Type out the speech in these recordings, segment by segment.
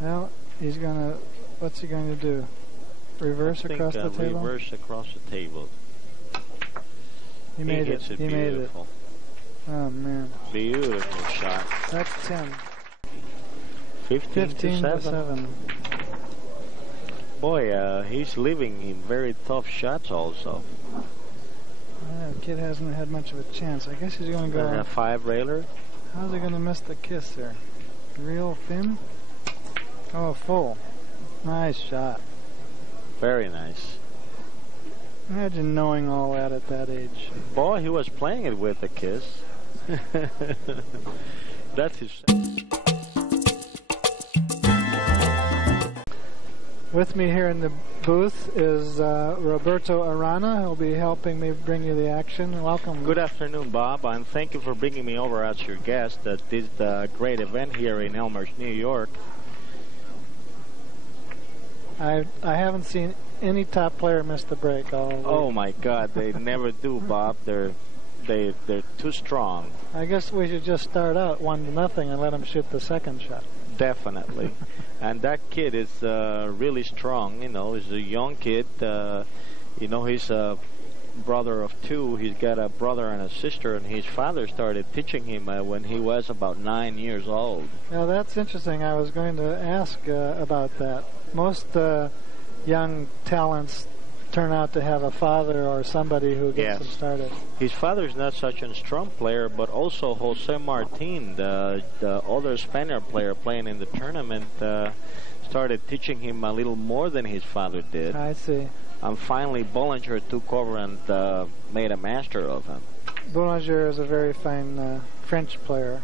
Well, he's gonna. What's he going to do? Reverse across the table? Reverse across the table. He made it. He made it. Oh, man. Beautiful shot. That's 10. 15 to 7. Boy, he's living in very tough shots also. The kid hasn't had much of a chance. I guess he's going to go... A 5-railer. How's he going to miss the kiss there? Real thin? Oh, full. Nice shot. Very nice. Imagine knowing all that at that age. Boy, he was playing it with a kiss. That's his... With me here in the booth is Roberto Arana. He'll be helping me bring you the action. Welcome. Good afternoon, Bob, and thank you for bringing me over as your guest at this great event here in Elmhurst, New York. I haven't seen any top player miss the break all week. Oh my God, they never do, Bob. They're too strong. I guess we should just start out 1-0 and let him shoot the second shot. Definitely. And that kid is really strong. You know, he's a young kid. You know, he's a brother of 2. He's got a brother and a sister, and his father started teaching him when he was about 9 years old. Now, that's interesting. I was going to ask about that. Most young talents turn out to have a father or somebody who gets them started. His father's not such a strong player, but also Jose Martin, the other Spaniard player playing in the tournament, started teaching him a little more than his father did. I see. And finally, Bollinger took over and made a master of him. Bollinger is a very fine French player.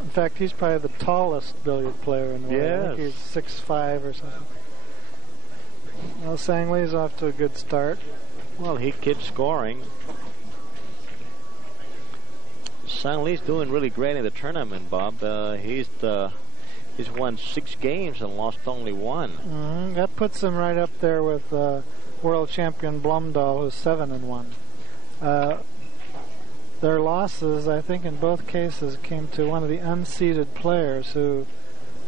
In fact, he's probably the tallest billiard player in the world. I think he's 6'5" or something. Well, Sangley's off to a good start. Well, he keeps scoring. Sangley's doing really great in the tournament, Bob. He's won 6 games and lost only 1. That puts him right up there with world champion Blomdahl, who's 7-1. Their losses, I think, in both cases, came to one of the unseeded players who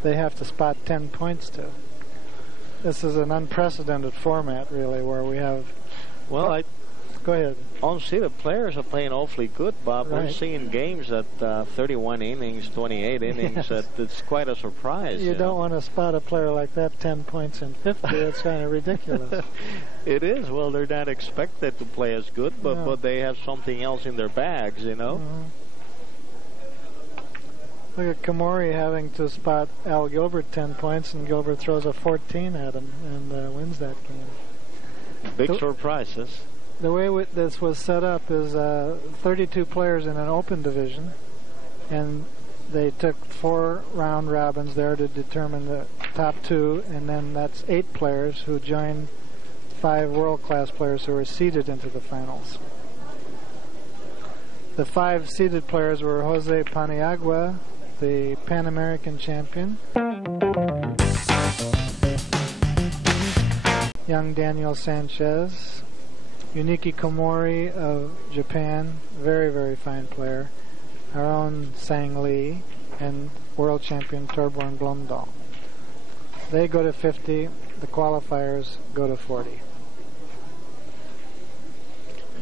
they have to spot 10 points to. This is an unprecedented format, really, where we have... Well, go ahead. Unseeded players are playing awfully good, Bob. Right. We're seeing games at 31 innings, 28 innings. It's quite a surprise. You don't want to spot a player like that 10 points in 50. It's kind of ridiculous. It is. Well, they're not expected to play as good, but they have something else in their bags, you know. Look at Komori having to spot Al Gilbert 10 points, and Gilbert throws a 14 at him and wins that game. Big surprises. The way this was set up is 32 players in an open division, and they took 4 round robins there to determine the top 2, and then that's 8 players who join 5 world-class players who are seeded into the finals. The 5 seeded players were Jose Paniagua, the Pan American champion, young Daniel Sanchez, Yuniki Komori of Japan, very, very fine player, our own Sang Lee, and world champion Torbjorn Blomdahl. They go to 50, the qualifiers go to 40.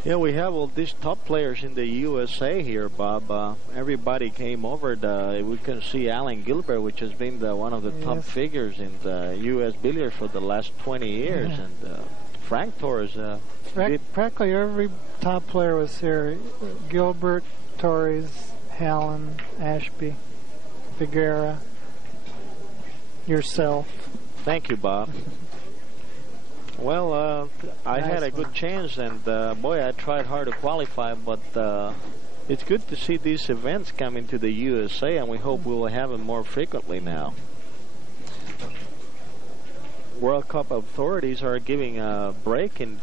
Yeah, we have all these top players in the USA here, Bob. Everybody came over. We can see Alan Gilbert, which has been one of the top figures in the U.S. billiards for the last 20 years. And Frank Torres. Practically every top player was here. Gilbert, Torres, Hallen, Ashby, Figuera, yourself. Thank you, Bob. Well, I had a good chance, and boy, I tried hard to qualify, but it's good to see these events coming to the USA, and we hope we will have them more frequently now. World Cup authorities are giving a break and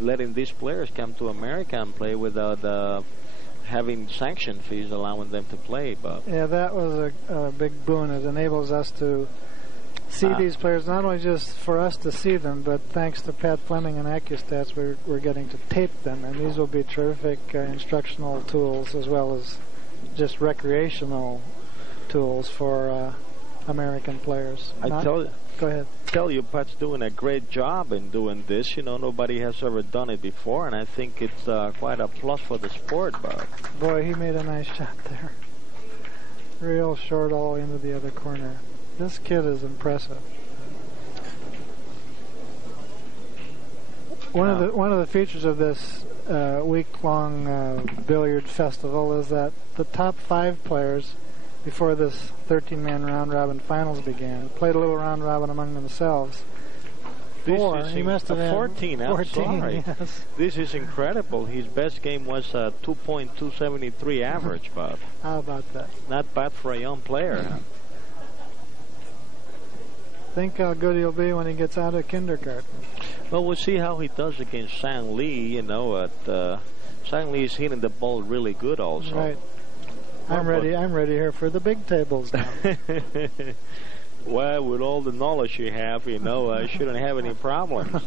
letting these players come to America and play without having sanction fees allowing them to play, Bob. Yeah, that was a big boon. It enables us to see these players, not only just for us to see them, but thanks to Pat Fleming and AccuStats, we're getting to tape them, and these will be terrific instructional tools as well as just recreational tools for American players. Go ahead. Tell you, Pat's doing a great job in doing this. You know, nobody has ever done it before, and I think it's quite a plus for the sport, Bob. Boy, he made a nice shot there. Real short all into the other corner. This kid is impressive. One of the features of this week-long billiard festival is that the top 5 players, before this 13-man round-robin finals began, played a little round-robin among themselves. He must have had 14. I'm 14, sorry. yes. This is incredible. His best game was 2.273 average, Bob. How about that? Not bad for a young player. Think how good he'll be when he gets out of kindergarten. Well, we'll see how he does against Sang Lee. You know, Sang Lee is hitting the ball really good also. Right. I'm ready here for the big tables now. Well, with all the knowledge you have, you know, I shouldn't have any problems.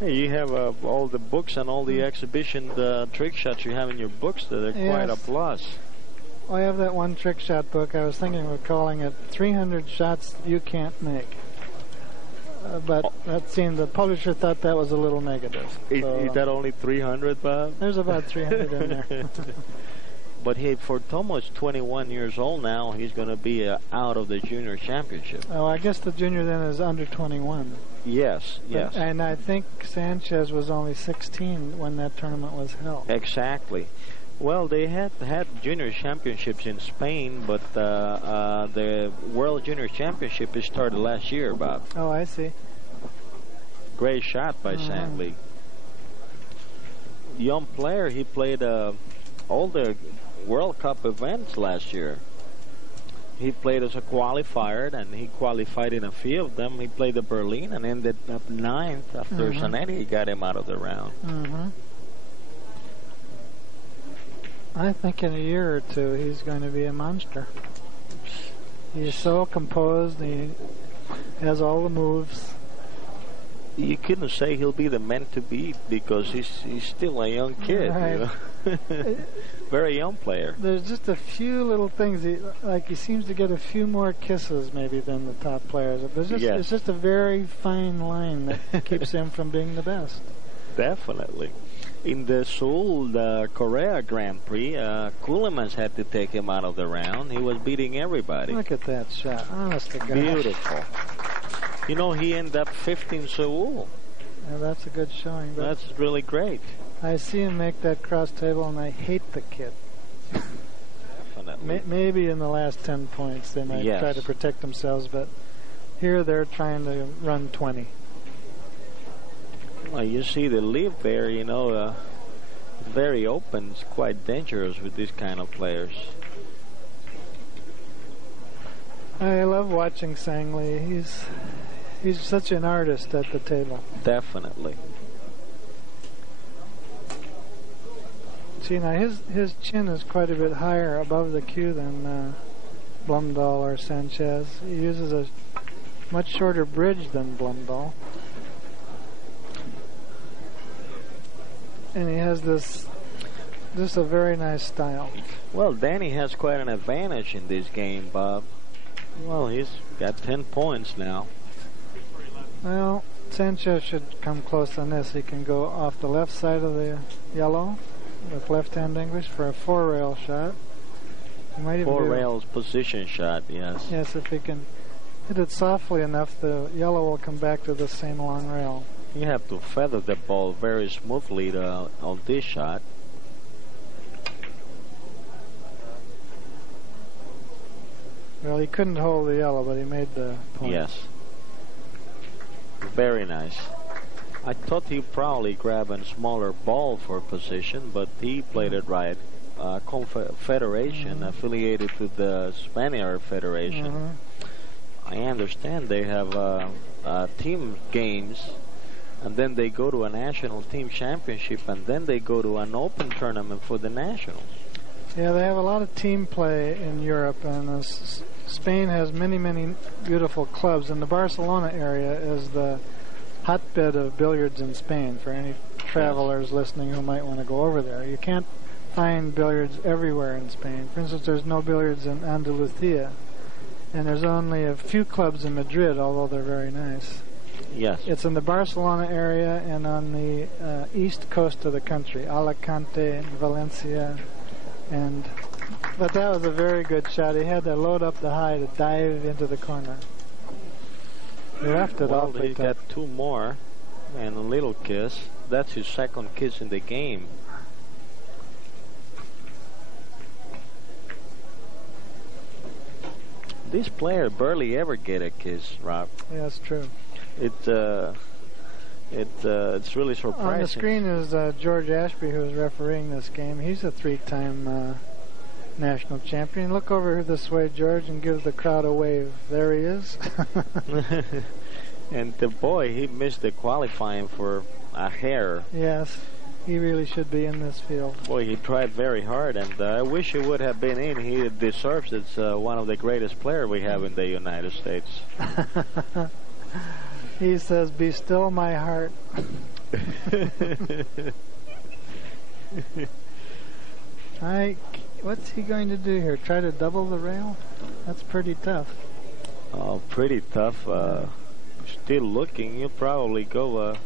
Hey, you have all the books and all the exhibition trick shots you have in your books. They're quite a plus. I have that one trick shot book. I was thinking of calling it 300 Shots You Can't Make. But that seemed, the publisher thought that was a little negative. Is that only 300, Bob? There's about 300 in there. But hey, for Tomo's 21 years old now, he's going to be out of the junior championship. Oh, I guess the junior then is under 21. Yes. And I think Sanchez was only 16 when that tournament was held. Exactly. Well, they had junior championships in Spain, but the World Junior Championship started last year, Bob. Oh, I see. Great shot by Sang Lee. Young player, he played all the World Cup events last year. He played as a qualifier, and he qualified in a few of them. He played the Berlin and ended up 9th after Zanetti got him out of the round. I think in a year or two he's going to be a monster. He's so composed. He has all the moves. You couldn't say he'll be the man to beat because he's still a young kid. Right. You know? Very young player. There's just a few little things. He seems to get a few more kisses maybe than the top players. It's just a very fine line that keeps him from being the best. Definitely. In the Seoul, Korea Grand Prix, Kuhlmans had to take him out of the round. He was beating everybody. Look at that shot. Honest to God. Beautiful. You know, he ended up 5th in Seoul. Yeah, that's a good showing. That's really great. I see him make that cross table, and I hate the kid. Definitely. Maybe in the last 10 points they might try to protect themselves, but here they're trying to run 20. Well, you see the lead there, you know, very open. It's quite dangerous with these kind of players. I love watching Sang Lee. He's such an artist at the table. Definitely. See, now his chin is quite a bit higher above the cue than Blumdahl or Sanchez. He uses a much shorter bridge than Blumdahl. And he has just a very nice style. Well, Danny has quite an advantage in this game, Bob. Well, he's got 10 points now. Well, Sanchez should come close on this. He can go off the left side of the yellow with left-hand English for a 4-rail shot. He might even 4 rails position shot, yes. Yes, if he can hit it softly enough, the yellow will come back to the same long rail. You have to feather the ball very smoothly on this shot. Well, he couldn't hold the yellow, but he made the point. Yes. Very nice. I thought he'd probably grab a smaller ball for position, but he played it right. Confederation affiliated to the Spaniard Federation. I understand they have team games, and then they go to a national team championship, and then they go to an open tournament for the nationals. Yeah, they have a lot of team play in Europe, and Spain has many, many beautiful clubs, and the Barcelona area is the hotbed of billiards in Spain for any travelers listening who might want to go over there. You can't find billiards everywhere in Spain. For instance, there's no billiards in Andalusia, and there's only a few clubs in Madrid, although they're very nice. Yes. It's in the Barcelona area and on the east coast of the country, Alicante, Valencia, but that was a very good shot. He had to load up the high to dive into the corner. He left it off. He got two more and a little kiss. That's his second kiss in the game. This player barely ever get a kiss, Rob. Yeah, that's true. It's really surprising. On the screen is George Ashby, who is refereeing this game. He's a three-time national champion. Look over this way, George, and give the crowd a wave. There he is. And the boy, he missed the qualifying for a hair. Yes, he really should be in this field. Boy, he tried very hard, and I wish he would have been in. He deserves it. It's one of the greatest players we have in the United States. He says, "Be still my heart." What's he going to do here? Try to double the rail? That's pretty tough. Oh, pretty tough. Still looking. He'll probably go...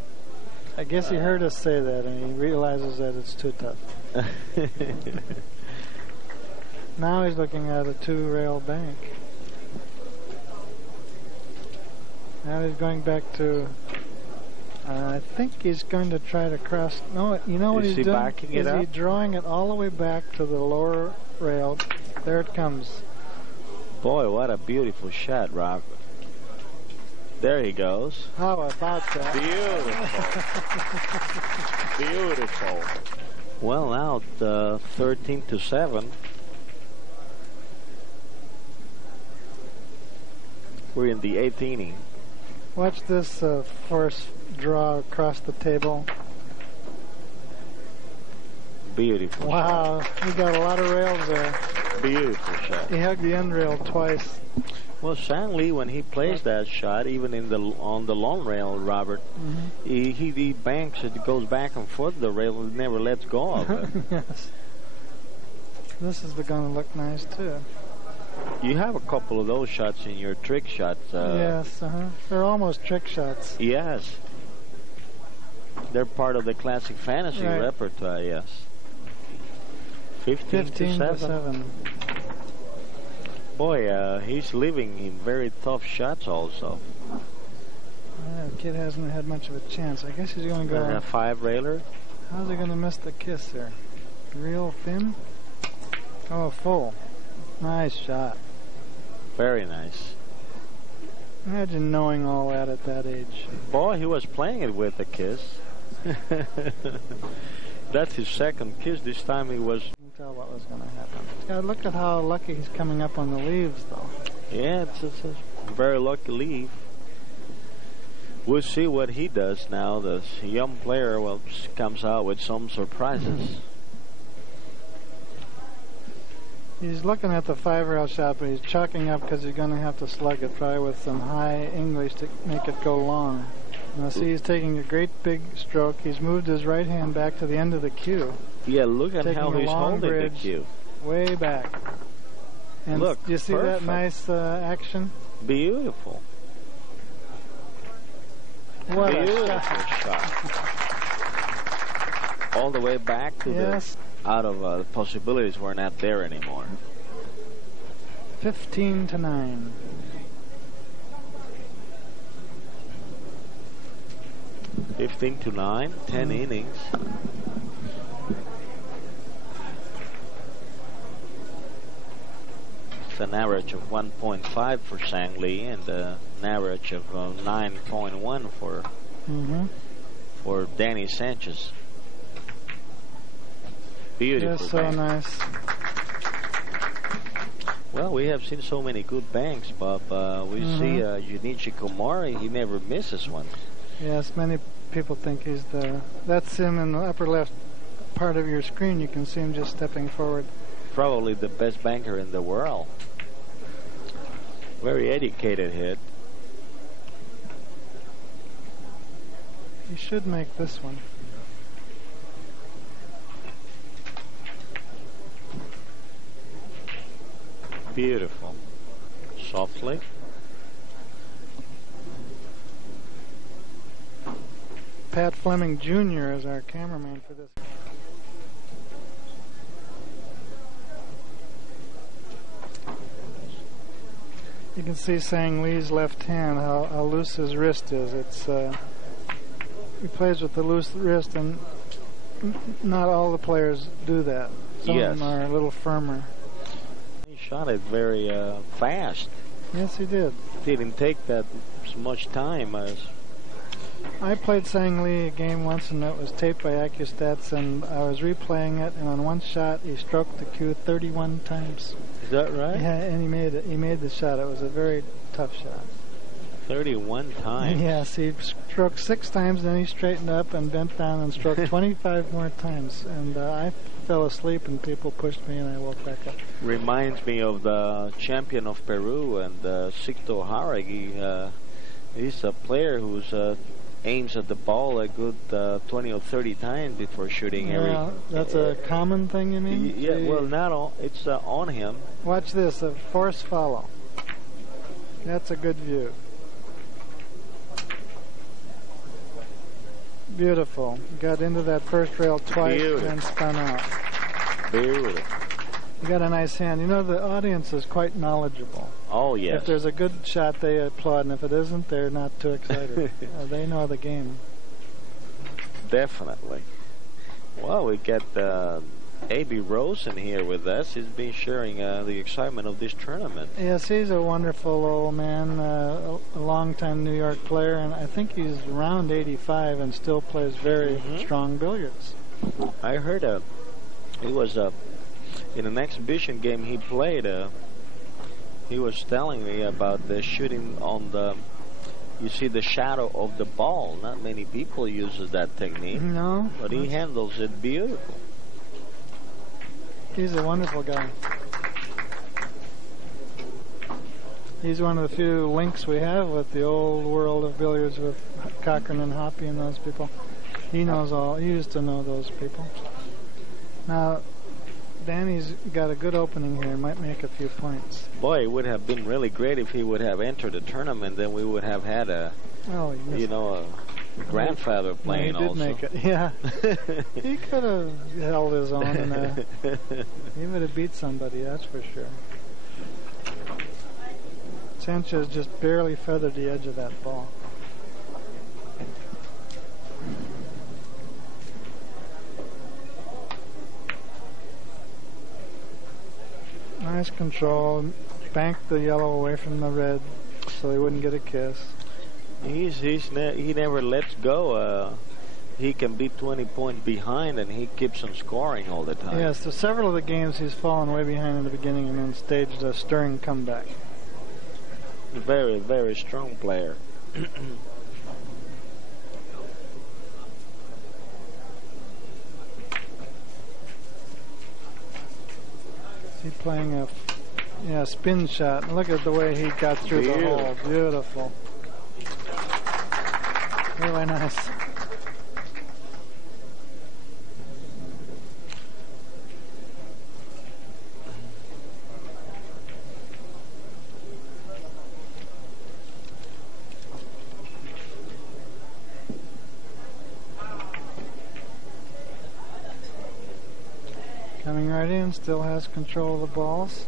I guess he heard us say that, and he realizes that it's too tough. Now he's looking at a two-rail bank. Now he's going back to... I think he's going to try to cross... No, you know what he's doing? Backing it up? He's drawing it all the way back to the lower rail. There it comes. Boy, what a beautiful shot, Rob. There he goes. How about that? Beautiful. Beautiful. Well, now 13-7. We're in the 8th inning. Watch this force draw across the table. Beautiful. Wow, he got a lot of rails there. Beautiful shot. He hugged the end rail twice. Well, Sang Lee, when he plays that shot, even on the long rail, Robert, he banks it, goes back and forth the rail, and never lets go of it. Yes. This is going to look nice too. You have a couple of those shots in your trick shots. Yes, they're almost trick shots. Yes. They're part of the classic fantasy repertoire, yes. 15-7. Boy, he's living in very tough shots also. The kid hasn't had much of a chance. I guess he's going to go... a five-railer. How's he going to miss the kiss there? Real thin? Oh, full. Nice shot. Very nice. Imagine knowing all that at that age. Boy, he was playing it with a kiss. That's his second kiss. This time he was... Tell what was going to happen. God, look at how lucky he's coming up on the leaves, though. Yeah, it's a very lucky leave. We'll see what he does now. The young player comes out with some surprises. He's looking at the five-rail shot, but he's chalking up because he's going to have to slug it probably with some high English to make it go long. Now see, he's taking a great big stroke. He's moved his right hand back to the end of the cue. Yeah, look at how he's holding the cue. Way back. And look, do you see perfect. that nice action? Beautiful. What beautiful a shot. All the way back to the possibilities were not there anymore. 15-9. 15-9, 10 innings. It's an average of 1.5 for Sang Lee and an average of 9.1 for Danny Sanchez. Beautiful. Just so nice. Well, we have seen so many good banks, Bob. We see Junichi Komori. He never misses one. Yes, many people think he's that's him in the upper left part of your screen. You can see him just stepping forward. Probably the best banker in the world. Very educated hit. He should make this one. Beautiful. Softly. Pat Fleming Jr. is our cameraman for this. You can see Sang Lee's left hand, how loose his wrist is. He plays with the loose wrist, and not all the players do that. Some of them are a little firmer. He shot it very fast. Yes, he did. Didn't take that much time as... I played Sang Lee a game once, and it was taped by AccuStats, and I was replaying it, and on one shot he stroked the cue 31 times. Is that right? Yeah, and he made it. He made the shot. It was a very tough shot. 31 times? Yes, he stroked 6 times, then he straightened up and bent down and stroked 25 more times. And I fell asleep, and people pushed me, and I woke back up. Reminds me of the champion of Peru, and Sixto Jauregui. He's a player who's aims at the ball a good 20 or 30 times before shooting. That's a common thing, you mean? Yeah, well, not all. It's on him. Watch this, a force follow. That's a good view. Beautiful. Got into that first rail twice and spun out. Beautiful. You got a nice hand. You know, the audience is quite knowledgeable. Oh, yes. If there's a good shot, they applaud, and if it isn't, they're not too excited. They know the game. Definitely. Well, we got A.B. Rosen here with us. He's been sharing the excitement of this tournament. Yes, he's a wonderful old man, a long-time New York player, and I think he's around 85 and still plays very strong billiards. I heard he was in an exhibition game he played. He was telling me about the shooting on the, you see, the shadow of the ball. Not many people uses that technique. No. But he handles it beautiful. He's a wonderful guy. He's one of the few links we have with the old world of billiards with Cochran and Hoppy and those people. He knows all. He used to know those people. Now, Danny's got a good opening here. Might make a few points. Boy, it would have been really great if he would have entered the tournament. Then we would have had a grandfather playing also. He did make it. Yeah. He could have held his own, and he would have beat somebody, that's for sure. Sanchez just barely feathered the edge of that ball. Nice control. Banked the yellow away from the red so he wouldn't get a kiss. He never lets go. He can be 20 points behind, and he keeps on scoring all the time. Yes, so several of the games he's fallen way behind in the beginning and then staged a stirring comeback. Very, very strong player. Is he playing a spin shot? Look at the way he got through the hole. Beautiful. Really nice. Coming right in, still has control of the balls.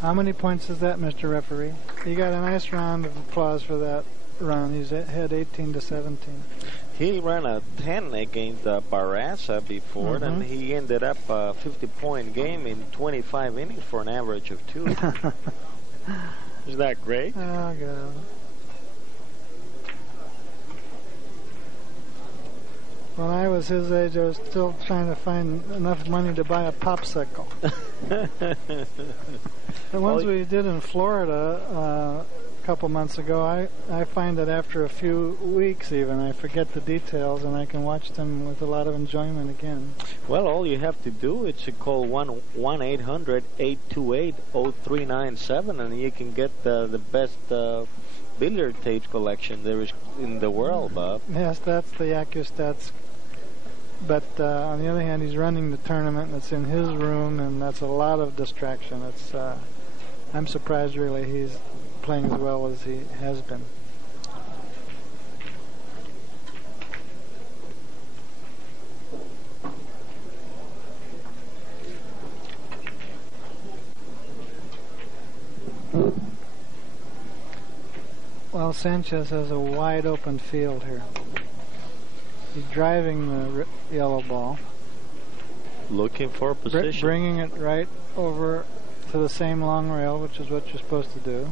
How many points is that, Mr. Referee? He got a nice round of applause for that run. He's had 18-17. He ran a 10 against Barraza before, and he ended up a 50-point game in 25 innings for an average of 2. Is that great? Oh, God. When I was his age, I was still trying to find enough money to buy a popsicle. The ones we did in Florida a couple months ago, I find that after a few weeks even, I forget the details and I can watch them with a lot of enjoyment again. Well, all you have to do is to call 1-800-828-0397 and you can get the best billiard tapes collection there is in the world, Bob. Yes, that's the AccuStats But on the other hand, he's running the tournament, and it's in his room, and that's a lot of distraction. I'm surprised, really, he's playing as well as he has been. Well, Sanchez has a wide open field here. He's driving the yellow ball. Looking for position. Bringing it right over to the same long rail, which is what you're supposed to do.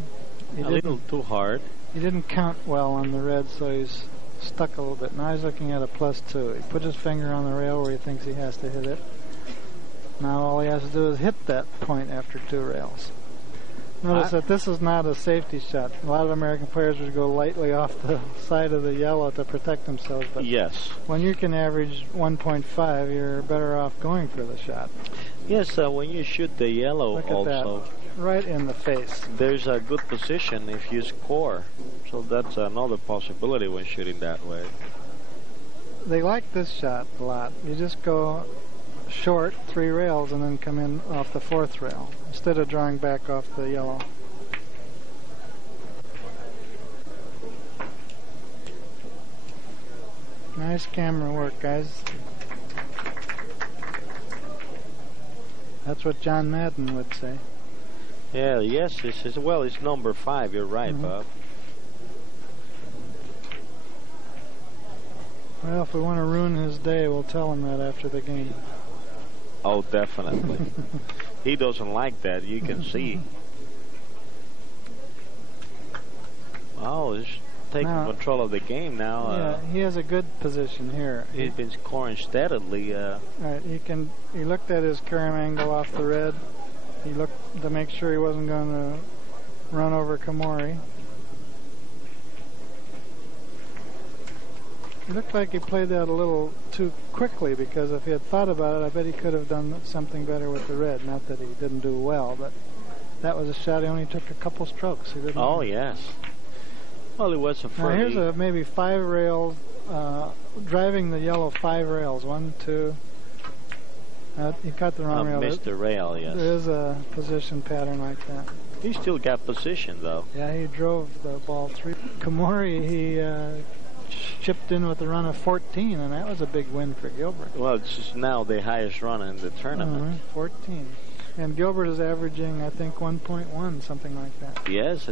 A little too hard. He didn't count well on the red, so he's stuck a little bit. Now he's looking at a +2. He put his finger on the rail where he thinks he has to hit it. Now all he has to do is hit that point after 2 rails. Notice that this is not a safety shot. A lot of American players would go lightly off the side of the yellow to protect themselves. But yes. When you can average 1.5, you're better off going for the shot. Yes, when you shoot the yellow Look at also. That. Right in the face. There's a good position if you score. So that's another possibility when shooting that way. They like this shot a lot. You just go short 3 rails and then come in off the 4th rail instead of drawing back off the yellow. Nice camera work, guys. That's what John Madden would say. Yeah, yes, it's number 5. You're right, Bob. Well, if we want to ruin his day, we'll tell him that after the game. Oh, definitely. He doesn't like that. You can see. Oh, he's taking control of the game now. Yeah, he has a good position here. He's been scoring steadily. Right, he looked at his carom angle off the red. He looked to make sure he wasn't going to run over Komori. It looked like he played that a little too quickly, because if he had thought about it, I bet he could have done something better with the red. Not that he didn't do well, but that was a shot he only took a couple strokes. He didn't. Oh, yes. Well, it was a Now here's maybe 5 rails, driving the yellow 5 rails. 1, 2. He cut the wrong rail. Missed the rail, yes. There is a position pattern like that. He still got position, though. Yeah, he drove the ball 3. Komori, he chipped in with a run of 14, and that was a big win for Gilbert. Well, it's just now the highest run in the tournament. 14. And Gilbert is averaging, I think, 1.1, something like that. Yes,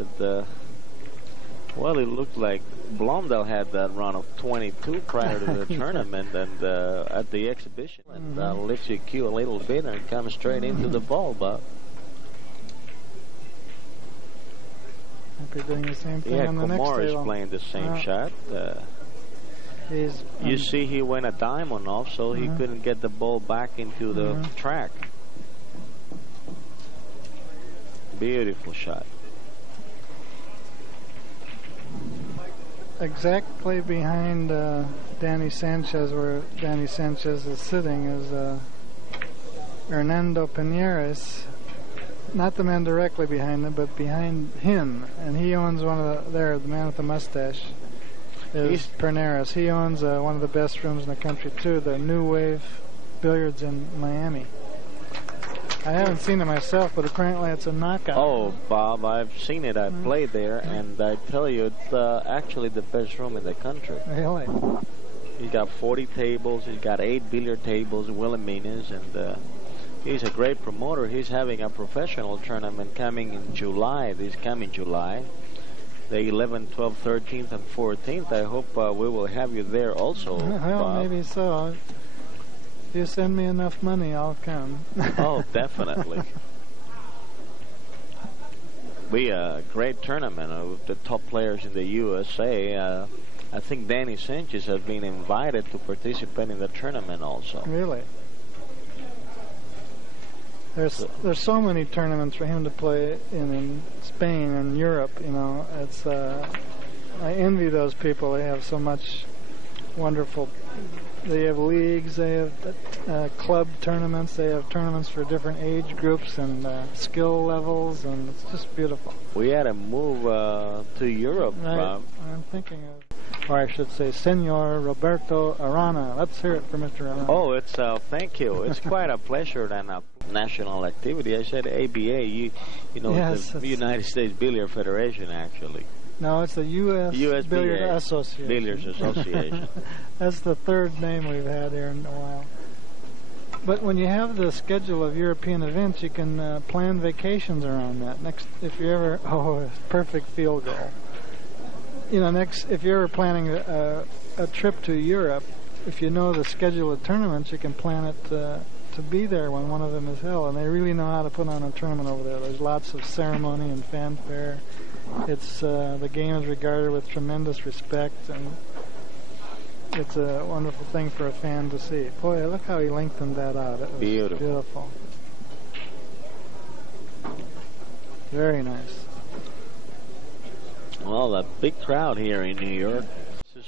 well, it looked like Blondell had that run of 22 prior to the tournament and at the exhibition. And lifts your cue a little bit and comes straight into the ball, Bob. Hope you're doing the same thing on the next table. Komori is playing the same shot. You see, he went a diamond off, so he couldn't get the ball back into the track. Beautiful shot. Exactly behind Danny Sanchez, where Danny Sanchez is sitting, is Hernando Piñeres. Not the man directly behind him, but behind him. And he owns one of the man with the mustache is Piñeres. He owns one of the best rooms in the country, too, the New Wave Billiards in Miami. I haven't seen it myself, but apparently it's a knockout. Oh, Bob, I've seen it. I played there, and I tell you, it's actually the best room in the country. Really? He's got 40 tables. He's got 8 billiard tables, Wilhelmina's, and he's a great promoter. He's having a professional tournament coming in July, this coming July, the 11th, 12th, 13th, and 14th. I hope we will have you there also, well, Bob. Maybe so. If you send me enough money, I'll come. Oh, definitely. Be a great tournament of the top players in the USA. I think Danny Sanchez has been invited to participate in the tournament also. Really? There's so many tournaments for him to play in Spain and Europe. You know, it's I envy those people. They have so much wonderful. They have leagues. They have club tournaments. They have tournaments for different age groups and skill levels, and it's just beautiful. We had to move to Europe. Right. I'm thinking of. or I should say, Senor Roberto Arana. Let's hear it for Mr. Arana. Oh, it's thank you. It's quite a pleasure and a national activity. I said ABA. You know, yes, the United States Billiard Federation, actually. No, it's the U.S. Billiard Association. Billiards Association. That's the third name we've had here in a while. But when you have the schedule of European events, you can plan vacations around that. Next, if you ever, perfect field goal. You know, if you're ever planning a trip to Europe, if you know the schedule of tournaments, you can plan it to be there when one of them is held. And they really know how to put on a tournament over there. There's lots of ceremony and fanfare. It's the game is regarded with tremendous respect, and it's a wonderful thing for a fan to see. Boy, look how he lengthened that out. It was beautiful. Very nice. Well, a big crowd here in New York.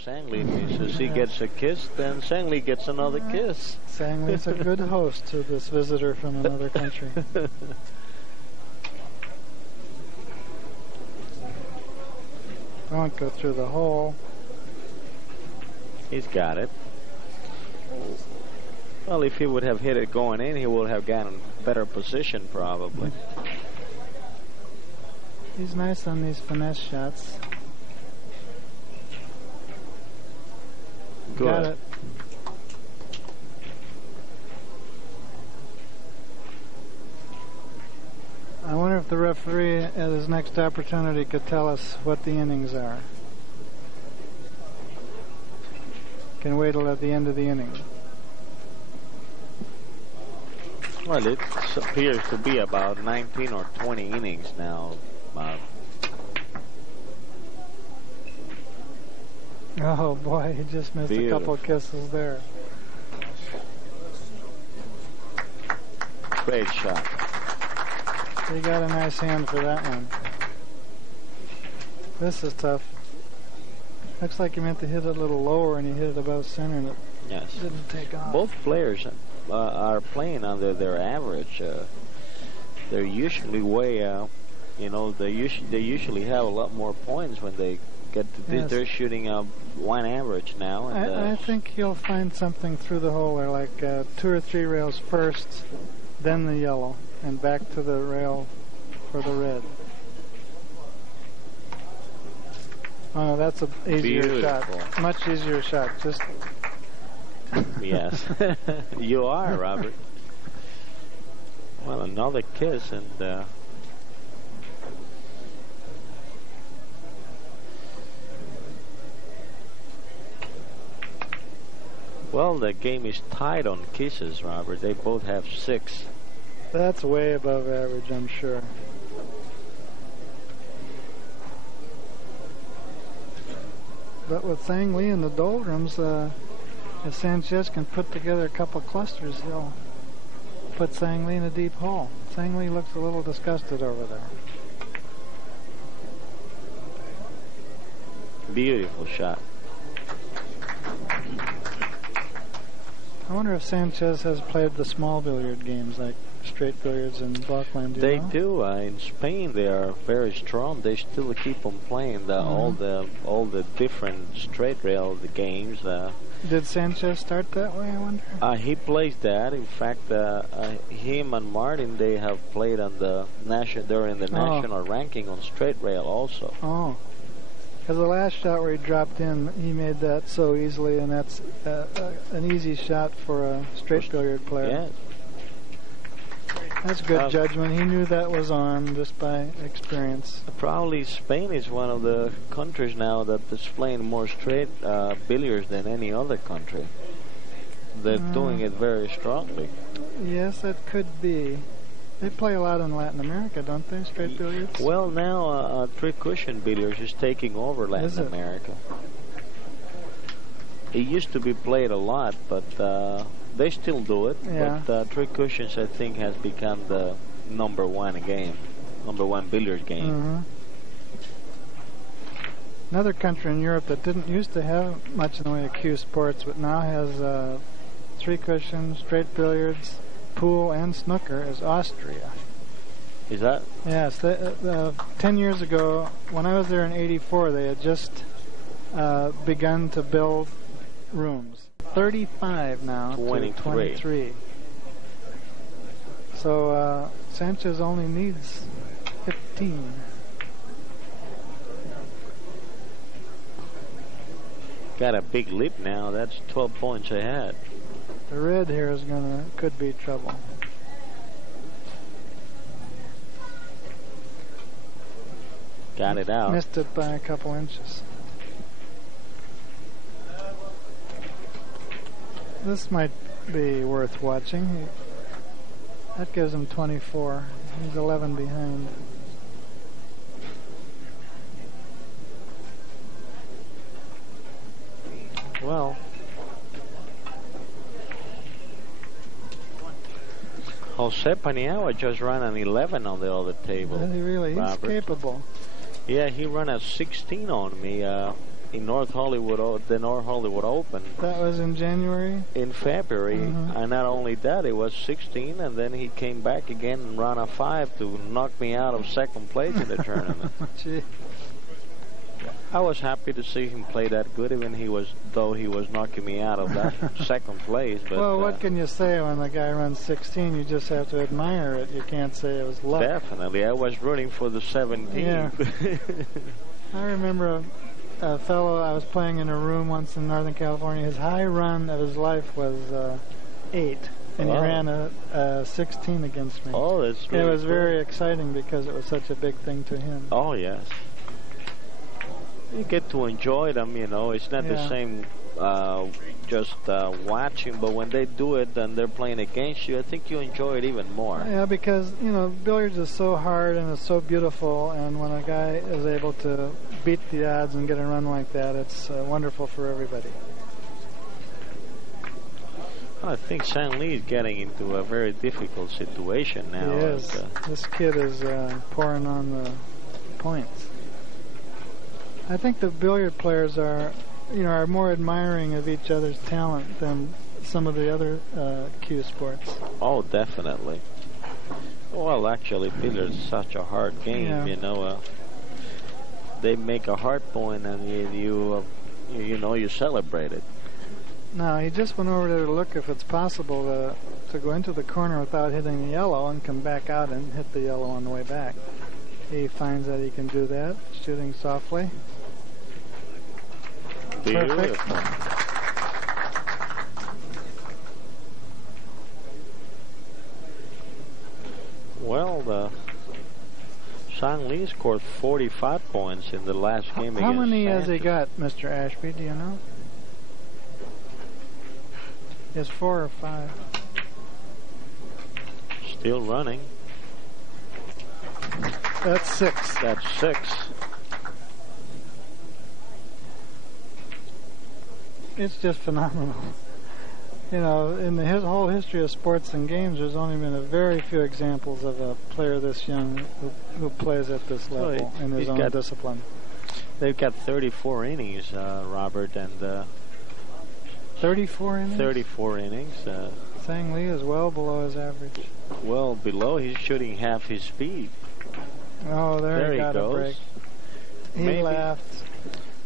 Sangli says he gets a kiss, then Sangli gets another kiss. Sangli's a good host to this visitor from another country. Don't go through the hole. He's got it. Well, if he would have hit it going in, he would have gotten better position, probably. He's nice on these finesse shots. Good. Got it. I wonder if the referee at his next opportunity could tell us what the innings are. Can wait till at the end of the inning. Well, it appears to be about 19 or 20 innings now. Oh boy, he just missed a couple kisses there. Great shot. He got a nice hand for that one. This is tough. Looks like he meant to hit it a little lower and he hit it above center and it didn't take off. Both players are playing under their average. They're usually way, they usually have a lot more points when they get to this. Yes. They're shooting one average now. And, I think you'll find something through the hole there, like 2 or 3 rails first, then the yellow, and back to the rail for the red. Oh, no, that's an easier shot. Much easier shot. Just yes, you are, Robert. Well, another kiss, and well, the game is tied on kisses, Robert. They both have 6. That's way above average, I'm sure. But with Sang Lee in the doldrums, if Sanchez can put together a couple clusters, he'll put Sang Lee in a deep hole. Sang Lee looks a little disgusted over there. Beautiful shot. I wonder if Sanchez has played the small billiard games like straight billiards in Balkland. They do. In Spain, they are very strong. They still keep on playing all the different straight rail games. Did Sanchez start that way, I wonder? He plays that. In fact, him and Martin, they have played on the national. They're in the national ranking on straight rail also. Oh. Because the last shot where he dropped in, he made that so easily, and that's an easy shot for a straight billiard player. Yes. That's good judgment. He knew that was on just by experience. Probably Spain is one of the countries now that is playing more straight billiards than any other country. They're doing it very strongly. Yes, that could be. They play a lot in Latin America, don't they, straight billiards? Well, now three-cushion billiards is taking over Latin America. It used to be played a lot, but they still do it. Yeah. But three cushions, I think, has become the number one billiard game. Mm-hmm. Another country in Europe that didn't used to have much in the way of cue sports, but now has three cushions, straight billiards, pool, and snooker is Austria. Is that? Yes. 10 years ago, when I was there in '84, they had just begun to build rooms. 35 now 23. to 23. So Sanchez only needs 15. Got a big leap now. That's 12 points ahead. The red here is could be trouble. Got it out. Missed it by a couple inches. This might be worth watching. That gives him 24. He's 11 behind. Well, Jose Paniagua just ran an 11 on the other table. He really? He's capable. Yeah, he ran a 16 on me in North Hollywood, the North Hollywood Open. That was in January? In February. Mm-hmm. And not only that, it was 16, and then he came back again and ran a 5 to knock me out of second place in the tournament. Gee. I was happy to see him play that good, though he was knocking me out of that second place. But, well, what can you say when the guy runs 16? You just have to admire it. You can't say it was luck. Definitely. I was rooting for the 17. Yeah. I remember a fellow I was playing in a room once in Northern California. His high run of his life was 8, and he ran a 16 against me. Oh, that's really It was cool. very exciting because it was such a big thing to him. Oh, yes. You get to enjoy them, you know. It's not the same just watching, but when they do it and they're playing against you, I think you enjoy it even more. Yeah, because, you know, billiards is so hard and it's so beautiful, and when a guy is able to beat the odds and get a run like that, it's wonderful for everybody. I think San Lee is getting into a very difficult situation now. He is. This kid is pouring on the points. I think the billiard players are more admiring of each other's talent than some of the other cue sports. Oh, definitely. Well, actually, billiards is such a hard game, you know. They make a hard point, and you celebrate it. Now, he just went over there to look if it's possible to go into the corner without hitting the yellow and come back out and hit the yellow on the way back. He finds that he can do that, shooting softly. Beautiful. Perfect. Well, Sang Lee scored 45 points in the last game against How many Sanchez. has he got, Mr. Ashby? Do you know? Is 4 or 5? Still running. That's 6. That's 6. It's just phenomenal. You know, in the whole history of sports and games, there's only been a very few examples of a player this young who plays at this level in his own discipline. They've got 34 innings, Robert, and 34 innings? 34 innings. Sang Lee is well below his average. Well below, he's shooting half his speed. Oh, there he got goes. a break. He laughed.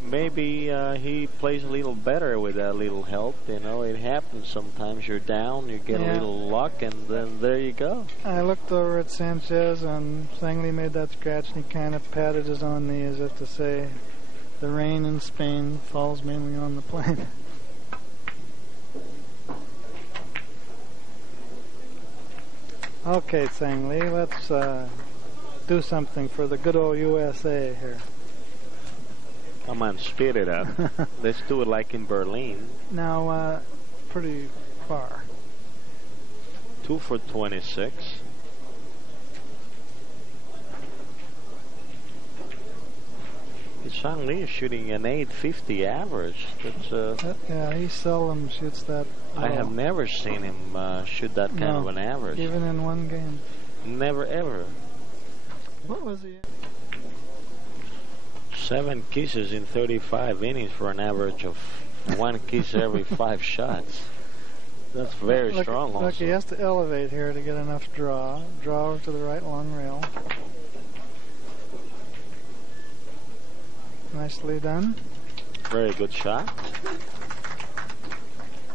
Maybe he plays a little better with a little help. You know, it happens sometimes. You're down, you get a little luck, and then there you go. I looked over at Sanchez, and Sang Lee made that scratch, and he kind of patted his own knee as if to say, the rain in Spain falls mainly on the plain. Okay, Sang Lee, let's do something for the good old USA here. Come on, speed it up. Let's do it like in Berlin. Now, pretty far. 2 for 26. Sang Lee is shooting an 850 average. That's, yeah, he seldom shoots that low. I have never seen him shoot that kind of an average. Even in one game. Never ever. What was he? 7 kisses in 35 innings for an average of 1 kiss every 5 shots. That's very strong also. Look, he has to elevate here to get enough draw. Draw over to the right long rail. Nicely done. Very good shot.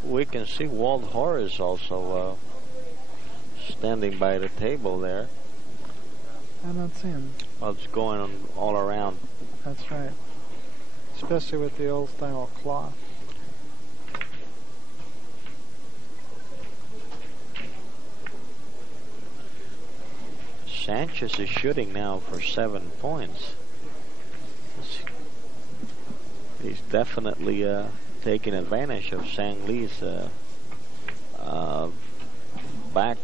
We can see Walt Horace also standing by the table there. I don't see him. Well, it's going on all around. That's right. Especially with the old style cloth. Sanchez is shooting now for 7 points. He's definitely taking advantage of Sang Lee's bad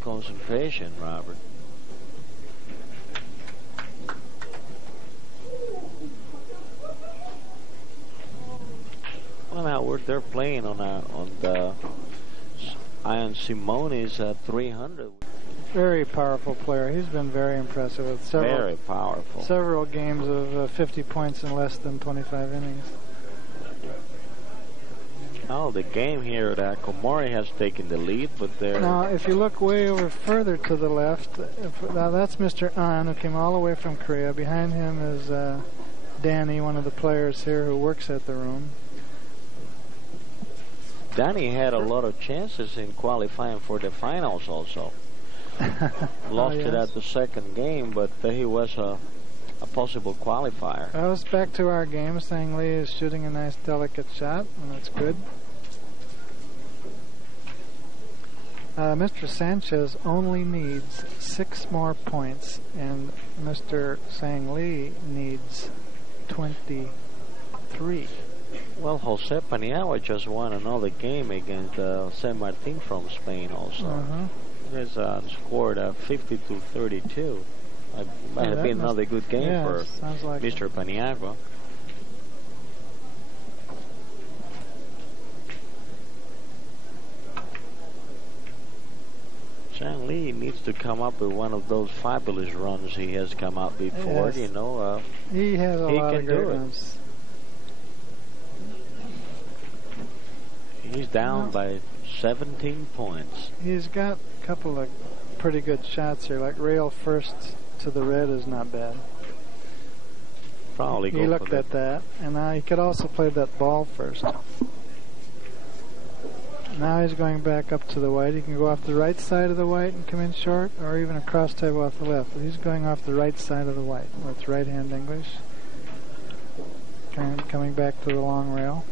concentration, Robert. Well, now they're playing on the Ian Simone's 300. Very powerful player. He's been very impressive with several games of 50 points in less than 25 innings. Oh, the game here that Komori has taken the lead, but they're... Now, if you look way over further to the left, now that's Mr. An, who came all the way from Korea. Behind him is Danny, one of the players here who works at the room. Danny had a lot of chances in qualifying for the finals also. Lost it at the second game, but he was a possible qualifier. Well, it's back to our game. Sang Lee is shooting a nice, delicate shot, and that's good. Mr. Sanchez only needs 6 more points, and Mr. Sang Lee needs 23. Well, Jose Paniagua just won another game against San Martin from Spain also. He's scored 50-32. Might have been another good game for Mr. Paniagua. Sang Lee needs to come up with one of those fabulous runs he has come out before. Yes. You know, he has a lot of great runs. He's down by 17 points. He's got a couple of pretty good shots here, like rail first to the red is not bad. Probably he looked at that, and now he could also play that ball first. Now he's going back up to the white. He can go off the right side of the white and come in short, or even a cross table off the left. But he's going off the right side of the white. That's right-hand English. Coming back to the long rail.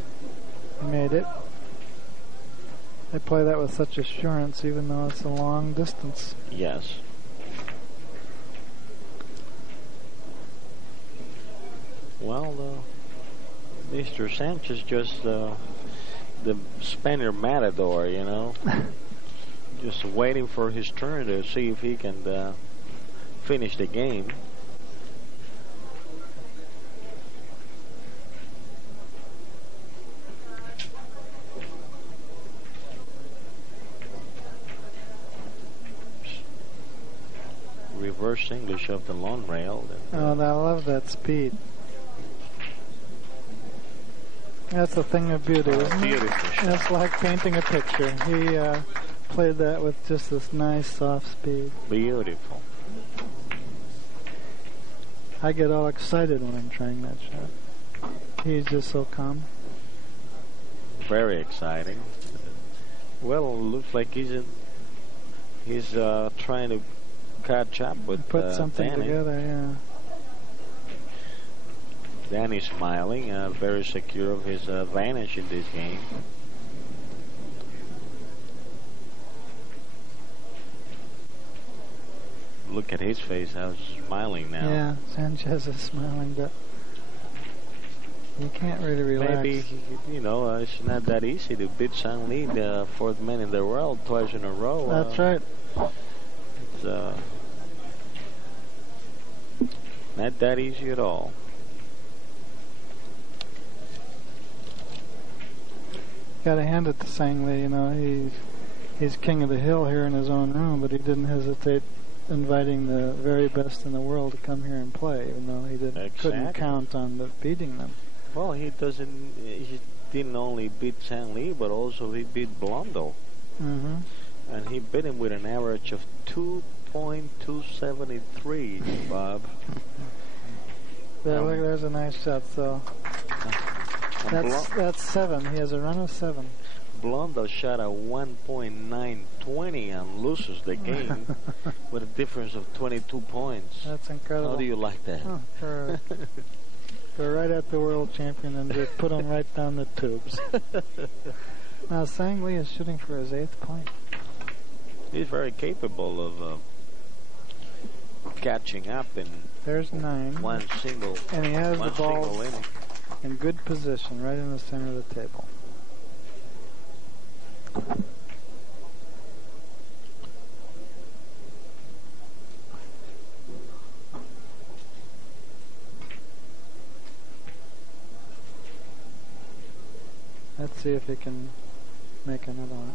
He made it. They play that with such assurance, even though it's a long distance. Yes. Well, Mr. Sanchez just the Spaniard matador, you know, just waiting for his turn to see if he can finish the game. Reverse English of the long rail. Oh, I love that speed. That's a thing of beauty, isn't it? Beautiful. It's like painting a picture. He played that with just this nice, soft speed. Beautiful. I get all excited when I'm trying that shot. He's just so calm. Very exciting. Well, looks like he's trying to catch up with put something Danny. together, yeah. Danny smiling, very secure of his advantage in this game. Look at his face, how he's smiling now. Yeah, Sanchez is smiling, but you can't really relax. Maybe, you know, it's not that easy to beat Sang Lee, the 4th man in the world, twice in a row. That's right. It's not that easy at all. Got to hand it to Sang Lee, you know, he's king of the hill here in his own room, but he didn't hesitate inviting the very best in the world to come here and play, even though he couldn't count on beating them. Well, he didn't only beat Sang Lee, but also he beat Blondo. Mm-hmm. And he beat him with an average of 2.273, Bob. Look, there's a nice shot, so. That's 7. He has a run of 7. Blondo shot a 1.920 and loses the game with a difference of 22 points. That's incredible. How do you like that? Oh, they're right at the world champion and just put him right down the tubes. Now Sang Lee is shooting for his 8th point. He's very capable of catching up in There's 9. one single. And he has the ball inning. in good position, right in the center of the table. Let's see if he can make another one.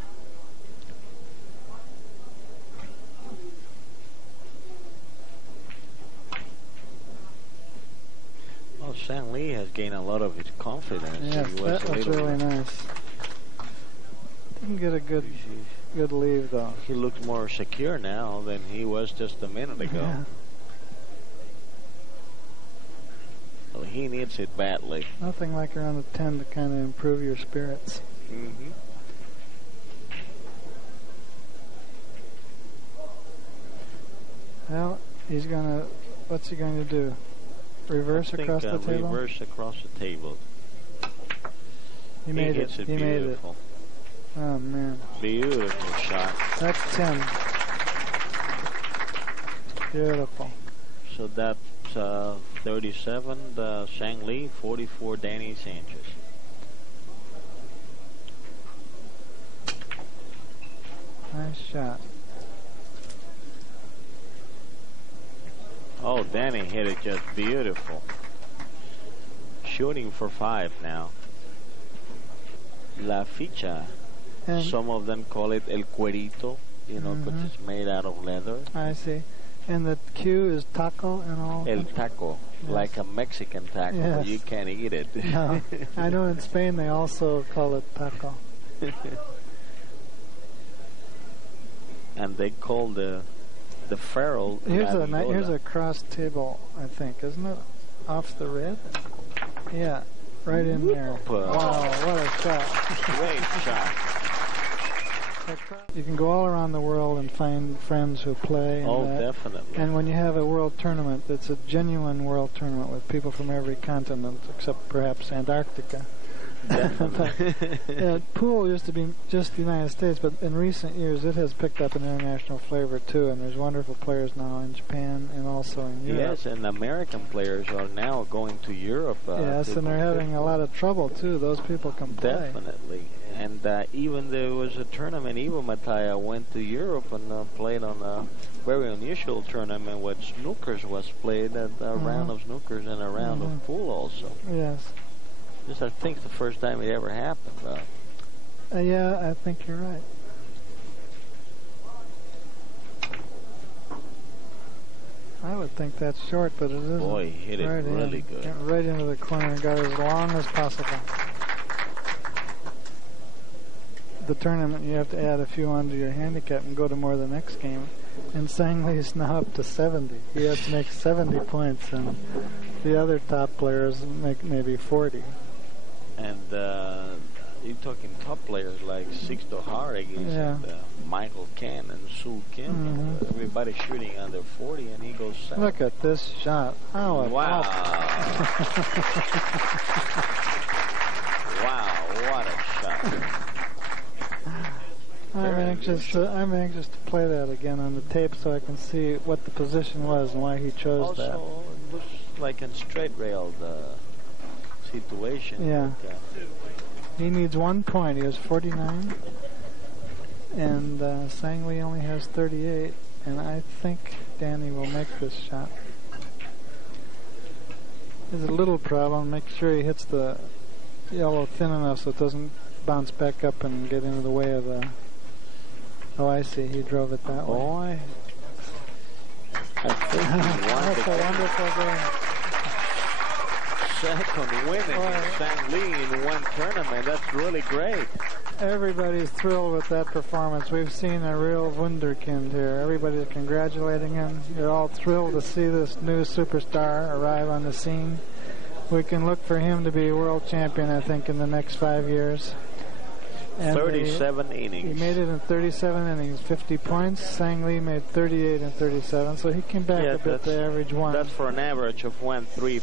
Well, Sang Lee has gained a lot of his confidence. Yes, that was really nice. Didn't get a good leave, though. He looks more secure now than he was just a minute ago. Yeah. Well, he needs it badly. Nothing like around the 10 to kind of improve your spirits. Mm-hmm. Well, what's he going to do? Reverse across the table? Reverse across the table. He made it. He made it. Oh, man. Beautiful shot. That's 10. Beautiful. So that's 37, Sang Lee, 44, Danny Sanchez. Nice shot. Oh, Danny hit it just beautiful. Shooting for 5 now. La ficha. And some of them call it el cuerito, because it's made out of leather. I see. And the Q is taco and all? El taco, yes. Like a Mexican taco, yes. But you can't eat it. No. I know in Spain they also call it taco. And they call the ferrule. Here's a cross table, I think, isn't it? Off the red? Yeah, right in there. Wow, what a shot. Great shot. You can go all around the world and find friends who play. And definitely. And when you have a world tournament, it's a genuine world tournament with people from every continent, except perhaps Antarctica. Pool used to be just the United States, but in recent years it has picked up an international flavor too, and there's wonderful players now in Japan and also in Europe. Yes, and American players are now going to Europe. Yes, and they're having a lot of trouble too. Those people can play. Definitely. And even there was a tournament, Ivo Mataya went to Europe and played on a very unusual tournament where snookers was played, a round of snookers and a round of pool also. Yes. This, I think, the first time it ever happened. Yeah, I think you're right. I would think that's short, but it isn't. Boy, he hit it really good. Right into the corner and got as long as possible. The tournament, you have to add a few onto your handicap and go to more the next game. And Sang Lee's now up to 70. He has to make 70 points, and the other top players make maybe 40. And you're talking top players like Sixto Harig and Michael Ken and Sue Kim. Everybody's shooting under 40, and he goes 7. Look at this shot. Oh, wow. Wow, what a shot. I'm anxious to play that again on the tape so I can see what the position was and why he chose that. Also, it looks like a straight-railed situation. Yeah. He needs 1 point. He has 49. And Sang Lee only has 38. And I think Danny will make this shot. There's a little problem. Make sure he hits the yellow thin enough so it doesn't bounce back up and get into the way of the... Oh, I see. He drove it that way. I think he won. That's a wonderful game. Second win against Sang Lee in one tournament. That's really great. Everybody's thrilled with that performance. We've seen a real wunderkind here. Everybody's congratulating him. You're all thrilled to see this new superstar arrive on the scene. we can look for him to be world champion, I think, in the next 5 years. And 37 innings. He made it in 37 innings, 50 points. Sang Lee made 38 and 37, so he came back a bit to average 1. That's for an average of 1.3.